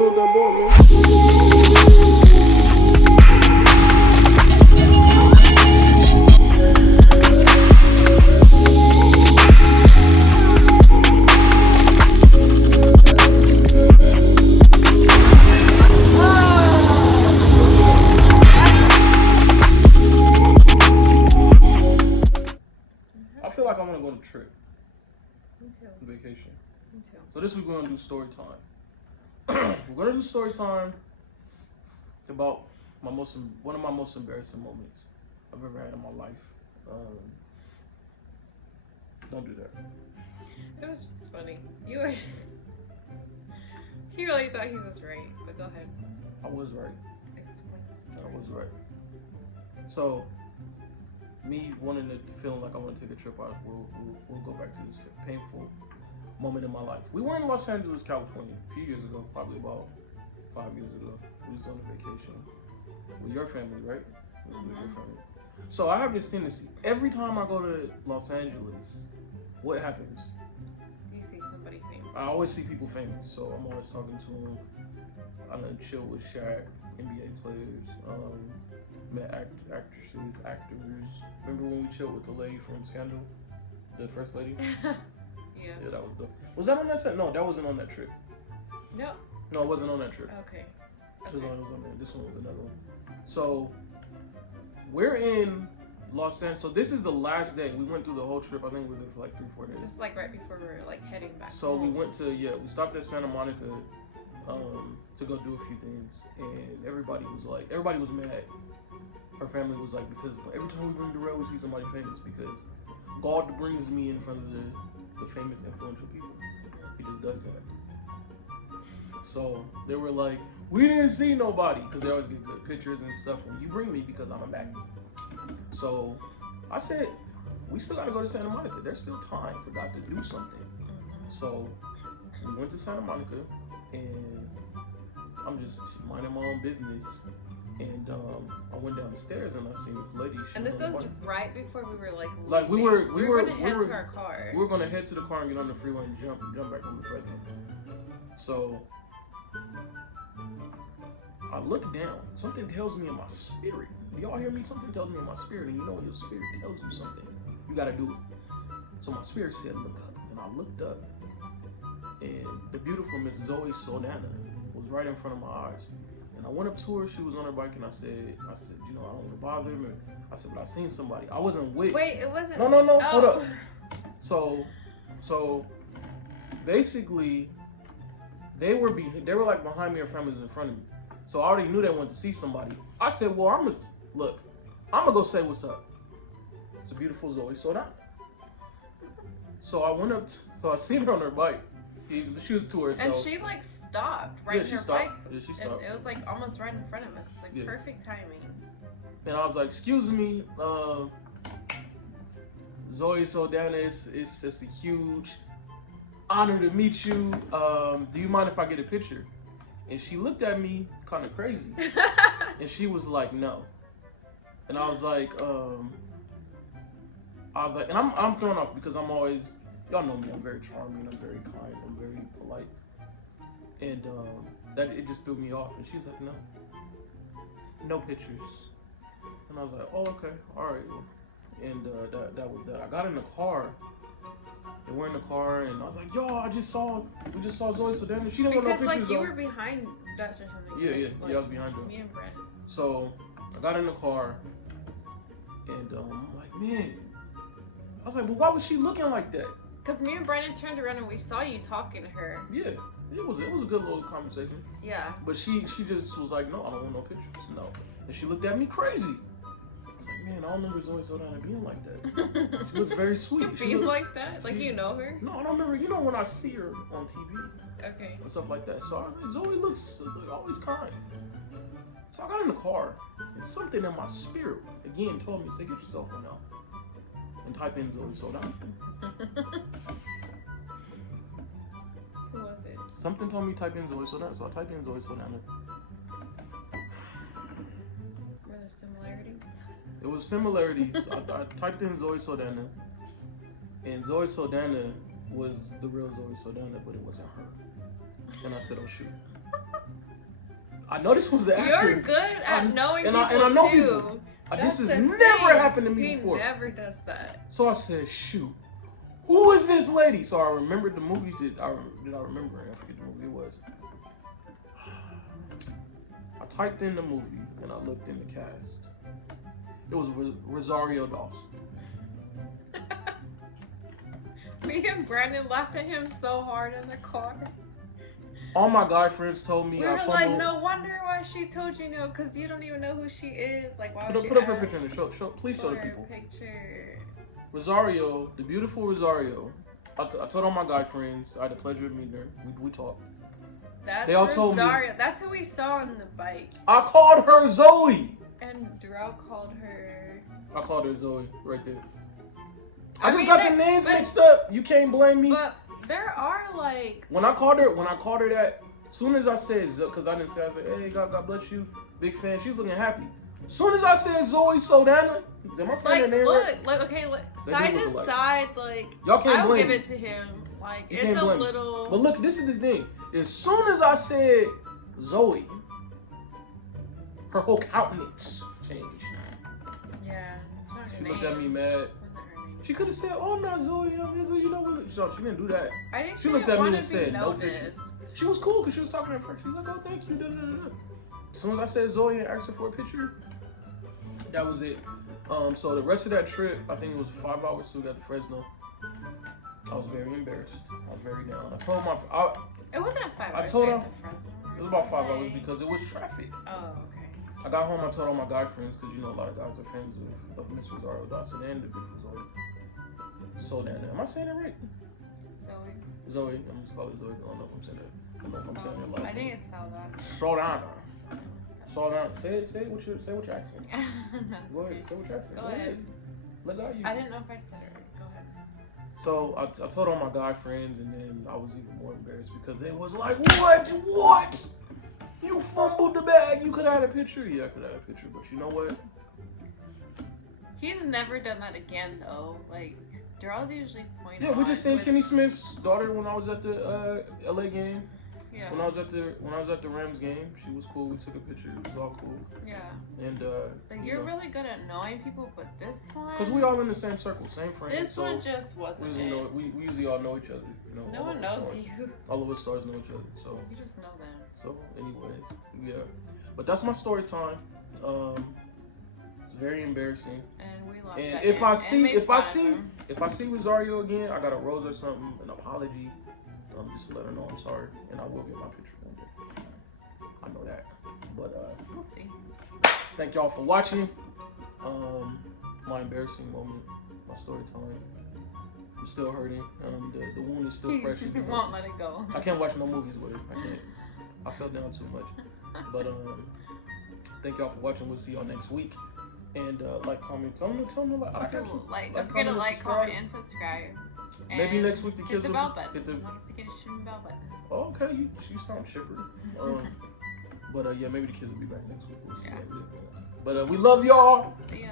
build that boat, man. I feel like I want to go on a trip. Me too. Vacation. Me too. So this week we're gonna do story time. We're gonna do story time about one of my most embarrassing moments I've ever had in my life. Don't do that. It was just funny. He really thought he was right, but go ahead. I was right. Explain this. I was right. So, me feeling like I want to take a trip out, we'll go back to this painful moment in my life. We were in Los Angeles, California, a few years ago, probably about 5 years ago. We was on a vacation with your family, right? With your family. So I have this tendency. Every time I go to Los Angeles, what happens? You see somebody famous. I always see people famous, so I'm always talking to them. I done chill with Shaq, NBA players, met actresses, actors. Remember when we chilled with the lady from Scandal? The first lady? Yeah, that was dope. Was that on that set? No, that wasn't on that trip. No, it wasn't on that trip. Okay. This one was on there. This one was another one. So, we're in Los Angeles. So this is the last day. We went through the whole trip. I think we were there for like 3-4 days. This is like right before we were like heading back. So home. we went to, we stopped at Santa Monica to go do a few things. And everybody was mad. Her family was like, because every time we bring Darrell, we see somebody famous, because God brings me in front of the famous, influential people. He just does that. So they were like, we didn't see nobody, because they always get good pictures and stuff when you bring me, because I'm a magnet. So I said, we still gotta go to Santa Monica. There's still time for God to do something. So we went to Santa Monica, and I'm just minding my own business. And I went down the stairs and I seen this lady. And this is right before we were leaving. Like we were gonna head to our car. We were gonna head to the car and get on the freeway and jump back on the president. So I look down. Something tells me in my spirit. Do y'all hear me? Something tells me in my spirit, and you know when your spirit tells you something, you gotta do it. So my spirit said, look up, and I looked up, and the beautiful Miss Zoe Saldaña was right in front of my eyes. And I went up to her, she was on her bike, and I said, you know, I don't want to bother him. I said, but I seen somebody. I wasn't with. Wait, it wasn't. No, hold up. So basically, they were like behind me, or family was in front of me. So I already knew they wanted to see somebody. I said, well, I'm gonna go say what's up. It's a beautiful Zoe Saldaña. So I went up, so I seen her on her bike. She was to herself. And she like stopped right in her bike. Yeah, she stopped. And it was like almost right in front of us. It's like perfect timing. And I was like, excuse me, Zoe Saldaña, it's a huge honor to meet you. Do you mind if I get a picture? And she looked at me kind of crazy. And she was like, no. And I was like, and I'm thrown off because I'm always, y'all know me, I'm very charming, I'm very kind, I'm very polite. And that it just threw me off. And she's like, no pictures. And I was like, oh, okay, all right. And that was that. I got in the car. And we're in the car, and I was like, yo, we just saw Zoe Saldaña. She didn't want no pictures. Because like you were behind us or something. Yeah, like, I was behind her. Me and Brandon. So I got in the car, and I'm like, man. I was like, but why was she looking like that? Because me and Brandon turned around and we saw you talking to her. Yeah, it was a good little conversation. Yeah. But she just was like, no, I don't want no pictures. No. And she looked at me crazy. I was like, man, I don't remember Zoe Saldaña being like that. She looked very sweet. Being like that? Like you know her? No, I don't remember. You know when I see her on TV. Okay. And stuff like that. So Zoe looks always kind. So I got in the car, and something in my spirit again told me, say, get your cell phone out and type in Zoe Saldaña. Who was it? Something told me type in Zoe Saldaña, so I typed in Zoe Saldaña. Were there similarities? There was similarities. I typed in Zoe Saldaña, and Zoe Saldaña was the real Zoe Saldaña, but it wasn't her. And I said, oh shoot. I know this was the actor. You're good at knowing people I know too. People. This has never happened to me before. He never does that. So I said, shoot, who is this lady? So I remembered the movie. Did I remember it? I forget the movie it was. I typed in the movie and I looked in the cast. It was Rosario Dawson. Me and Brandon laughed at him so hard in the car. All my guy friends told me we were like, no wonder why she told you no, because you don't even know who she is. Like, why would you put up her picture in the show. Please show the people. Picture. Rosario, the beautiful Rosario. I told all my guy friends. I had the pleasure of meeting her. We talked. They all told me. That's who we saw on the bike. I called her Zoe. And Darrell called her. I called her Zoe right there. I just got the names mixed up. You can't blame me. But there are like when I called her that, soon as I said, because I didn't say, I said, hey, God bless you, big fan. She was looking happy. Soon as I said Zoe Saldaña, am I saying her name right? Side to side, like y'all can't blame. I'll give it to him. Like it's a little. But look, this is the thing. As soon as I said Zoe, her whole countenance changed. Yeah, it's not her She name. looked at me mad. She could have said, "Oh, I'm not Zoe. You know." So she didn't do that. I think she looked at me and said, "No pictures." She was cool because she was talking to her friend. She was like, "Oh, thank you." As soon as I said Zoe and asked her for a picture, that was it. So the rest of that trip, I think it was 5 hours till we got to Fresno. I was very embarrassed. I was very down. I told it wasn't 5 hours. I told her to Fresno. It was about 5 hours because it was traffic. Oh, okay. I got home. I told all my guy friends because a lot of guys are fans of Miss Rosario Dawson and the beautiful Zoe. Saldaña. Am I saying it right? Zoe. I'm just calling it Zoe. I don't know if I'm saying it. I don't know if I'm saying it last. I think it's Saldaña. Saldaña. Say it with your accent. Go ahead. Say it with your accent. Go ahead. Let go. I didn't know if I said it right. Go ahead. So I told all my guy friends, and then I was even more embarrassed because it was like, what? You fumbled the bag. You could have had a picture. Yeah, I could have had a picture, but you know what? He's never done that again, though. Like, Darrell's usually pointing. Yeah, we just seen Kenny Smith's daughter when I was at the LA game. Yeah. When I was at the Rams game, she was cool. We took a picture. It was all cool. Yeah. And like you're really good at knowing people, but this one. Because we all in the same circle, same friends. This one just wasn't. We usually all know each other. You know. No one knows you. All of us stars know each other. So. You just know them. So, anyways, yeah. But that's my story time. It's very embarrassing. And we love and that. If I see Rosario again, I got a rose or something, an apology. Just to let her know I'm sorry, and I will get my picture one day. I know that. But we'll see. Thank y'all for watching. My embarrassing moment, my story time. I'm still hurting. The wound is still fresh. You won't let it go. I can't watch no movies with her. I can't. I fell down too much. But thank y'all for watching. We'll see y'all next week. And like, comment, tell me like. Don't forget to like, comment, and subscribe. And maybe next week the kids hit the bell button. Hit the notification bell button. Oh, okay, you sound chipper. But yeah, maybe the kids will be back next week. We'll see. But we love y'all. See ya.